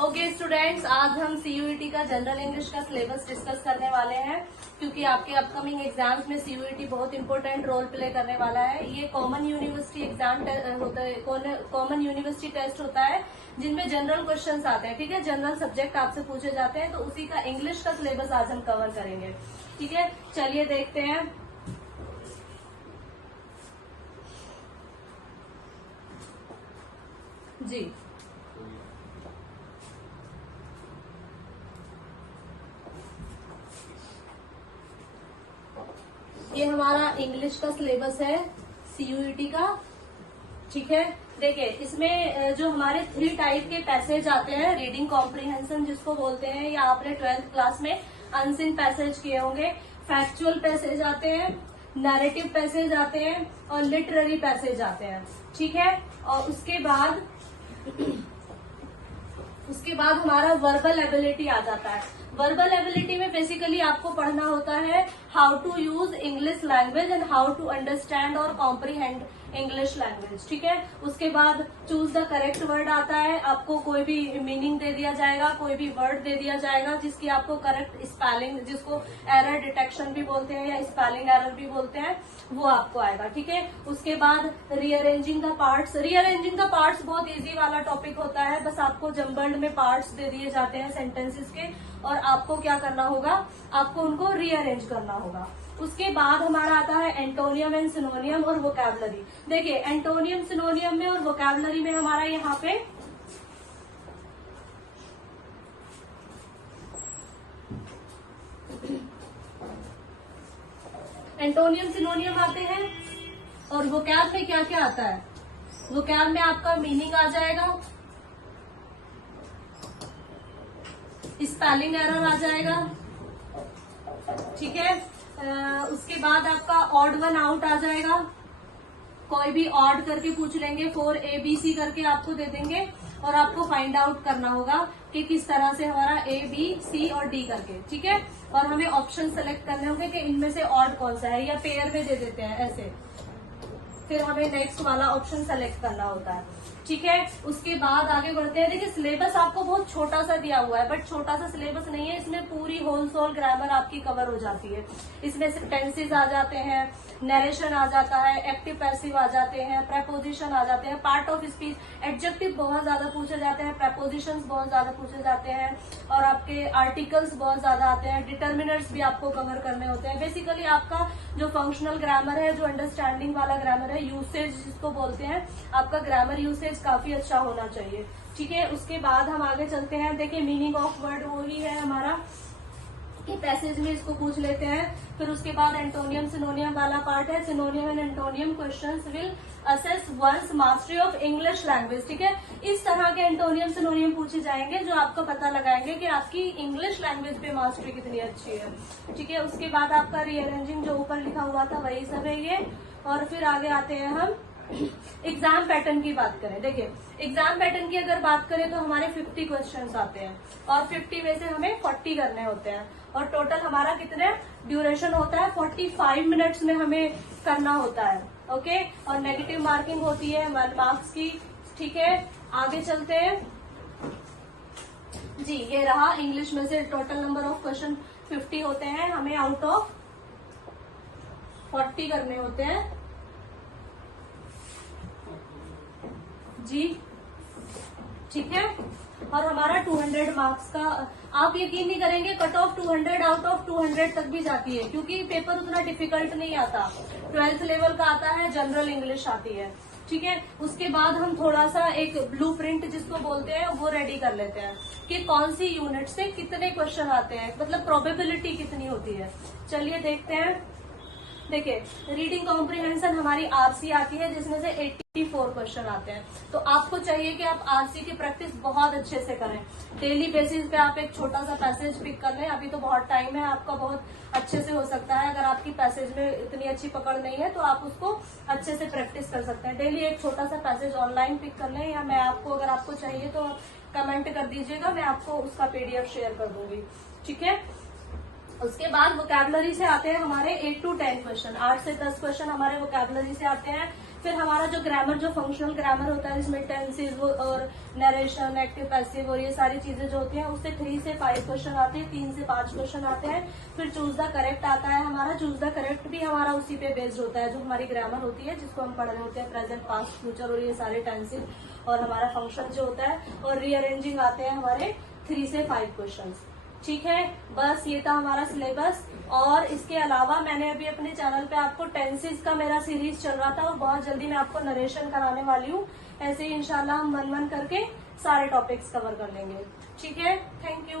Okay students, आज हम CUET का जनरल इंग्लिश का सिलेबस डिस्कस करने वाले हैं क्योंकि आपके अपकमिंग एग्जाम्स में सीयूईटी बहुत इंपॉर्टेंट रोल प्ले करने वाला है। ये कॉमन यूनिवर्सिटी एग्जाम होता है, कॉमन यूनिवर्सिटी टेस्ट होता है जिनमें जनरल क्वेश्चंस आते हैं। ठीक है, जनरल सब्जेक्ट आपसे पूछे जाते हैं, तो उसी का इंग्लिश का सिलेबस आज हम कवर करेंगे। ठीक है, चलिए देखते हैं। जी ये हमारा इंग्लिश का सिलेबस है सीयूईटी का। ठीक है, देखिए इसमें जो हमारे 3 टाइप के पैसेज आते हैं, रीडिंग कॉम्प्रिहेंशन जिसको बोलते हैं, या आपने 12th क्लास में अनसीन पैसेज किए होंगे। फैक्चुअल पैसेज आते हैं, नैरेटिव पैसेज आते हैं और लिटरेरी पैसेज आते हैं। ठीक है, और उसके बाद हमारा वर्बल एबिलिटी आ जाता है। वर्बल एबिलिटी में बेसिकली आपको पढ़ना होता है how to use English language and how to understand और कॉम्प्रीहेंड इंग्लिश लैंग्वेज। ठीक है, उसके बाद चूज द करेक्ट वर्ड आता है। आपको कोई भी मीनिंग दे दिया जाएगा, कोई भी वर्ड दे दिया जाएगा जिसकी आपको करेक्ट स्पेलिंग, जिसको एरर डिटेक्शन भी बोलते हैं या स्पेलिंग एरर भी बोलते हैं, वो आपको आएगा। ठीक है, उसके बाद rearranging the parts. Rearranging the parts बहुत इजी वाला टॉपिक होता है। बस आपको जम्बल्ड में पार्ट्स दे दिए जाते हैं सेंटेंसेस के, और आपको क्या करना होगा, आपको उनको रीअरेंज करना होगा। उसके बाद हमारा आता है एंटोनियम एंड सिनोनियम और वोकैबुलरी। देखिए एंटोनियम सिनोनियम में और वोकैबुलरी में हमारा यहाँ पे एंटोनियम सिनोनियम आते हैं, और वोकैब में क्या क्या आता है। वोकैब में आपका मीनिंग आ जाएगा, स्पेलिंग एरर आ जाएगा। ठीक है, उसके बाद आपका ऑड वन आउट आ जाएगा। कोई भी ऑड करके पूछ लेंगे, 4ABC करके आपको दे देंगे और आपको फाइंड आउट करना होगा कि किस तरह से हमारा A, B, C और D करके। ठीक है, और हमें ऑप्शन सेलेक्ट करने होंगे कि इनमें से ऑड कौन सा है, या पेयर में दे देते हैं ऐसे, फिर हमें नेक्स्ट वाला ऑप्शन सेलेक्ट करना होता है। ठीक है, उसके बाद आगे बढ़ते हैं। देखिए सिलेबस आपको बहुत छोटा सा दिया हुआ है, बट छोटा सा सिलेबस नहीं है, इसमें पूरी होल सोल ग्रामर आपकी कवर हो जाती है। इसमें टेंसेस आ जाते हैं, नरेशन आ जाता है, एक्टिव पैसिव आ जाते हैं, प्रेपोजिशन आ जाते हैं, पार्ट ऑफ स्पीच, एडजेक्टिव बहुत ज्यादा पूछे जाते हैं, प्रेपोजिशंस बहुत ज्यादा पूछे जाते हैं, और आपके आर्टिकल्स बहुत ज्यादा आते हैं, डिटर्मिनर्स भी आपको कवर करने होते हैं। बेसिकली आपका जो फंक्शनल ग्रामर है, जो अंडरस्टैंडिंग वाला ग्रामर है, यूसेज जिसको बोलते हैं, आपका ग्रामर यूसेज काफी अच्छा होना चाहिए। ठीक है, उसके बाद हम आगे चलते हैं। देखिए मीनिंग ऑफ वर्ड वो ही है हमारा कि पैसेज में इसको पूछ लेते हैं। फिर उसके बाद एंटोनियम सिनोनियम वाला पार्ट है। Synonym and antonym questions will assess one's mastery of English language. ठीक है, इस तरह के एंटोनियम सिनोनियम पूछे जाएंगे जो आपको पता लगाएंगे कि आपकी इंग्लिश लैंग्वेज पे मास्टरी कितनी अच्छी है। ठीक है, उसके बाद आपका रीअरेंजिंग जो ऊपर लिखा हुआ था वही सब है ये। और फिर आगे आते हैं हम एग्जाम पैटर्न की बात करें। देखिए एग्जाम पैटर्न की अगर बात करें तो हमारे 50 क्वेश्चंस आते हैं, और 50 में से हमें 40 करने होते हैं, और टोटल हमारा कितने ड्यूरेशन होता है, 45 मिनट्स में हमें करना होता है। ओके, और नेगेटिव मार्किंग होती है 1 मार्क्स की। ठीक है, आगे चलते हैं जी। ये रहा इंग्लिश में से टोटल नंबर ऑफ क्वेश्चन 50 होते हैं, हमें आउट ऑफ 40 करने होते हैं जी। ठीक है, और हमारा 200 मार्क्स का, आप यकीन नहीं करेंगे, कट ऑफ 200 आउट ऑफ 200 तक भी जाती है, क्योंकि पेपर उतना डिफिकल्ट नहीं आता। 12th लेवल का आता है, जनरल इंग्लिश आती है। ठीक है, उसके बाद हम थोड़ा सा एक ब्लूप्रिंट जिसको बोलते हैं वो रेडी कर लेते हैं कि कौन सी यूनिट से कितने क्वेश्चन आते हैं, मतलब प्रोबेबिलिटी कितनी होती है। चलिए देखते हैं। देखिए रीडिंग कॉम्प्रिहेंशन हमारी आरसी आती है, जिसमें से 84 क्वेश्चन आते हैं। तो आपको चाहिए कि आप आरसी की प्रैक्टिस बहुत अच्छे से करें। डेली बेसिस पे आप एक छोटा सा पैसेज पिक कर लें। अभी तो बहुत टाइम है, आपका बहुत अच्छे से हो सकता है। अगर आपकी पैसेज में इतनी अच्छी पकड़ नहीं है तो आप उसको अच्छे से प्रैक्टिस कर सकते हैं। डेली एक छोटा सा पैसेज ऑनलाइन पिक कर लें, या मैं आपको, अगर आपको चाहिए तो कमेंट कर दीजिएगा, मैं आपको उसका PDF शेयर कर दूंगी। ठीक है, उसके बाद वोकैबुलरी से आते हैं हमारे 8 to 10 क्वेश्चन, 8 से 10 क्वेश्चन हमारे वोकैबुलरी से आते हैं। फिर हमारा जो ग्रामर, जो फंक्शनल ग्रामर होता है जिसमें टेंसेज और नरेशन, एक्टिव, पैसिव और ये सारी चीजें जो होती हैं उससे 3 से 5 क्वेश्चन आते हैं, 3 से 5 क्वेश्चन आते हैं। फिर चूज द करेक्ट आता है हमारा। चूज द करेक्ट भी हमारा उसी पे बेस्ड होता है, जो हमारी ग्रामर होती है जिसको हम पढ़ रहे होते हैं, प्रेजेंट, पास्ट, फ्यूचर और ये सारे टेंसेज और हमारा फंक्शन जो होता है। और रीअरेंजिंग आते हैं हमारे 3 से 5 क्वेश्चन। ठीक है, बस ये था हमारा सिलेबस। और इसके अलावा मैंने अभी अपने चैनल पे आपको टेंसेस का मेरा सीरीज चल रहा था और बहुत जल्दी मैं आपको नरेशन कराने वाली हूँ। ऐसे ही इंशाल्लाह हम 1-1 करके सारे टॉपिक्स कवर कर लेंगे। ठीक है, थैंक यू।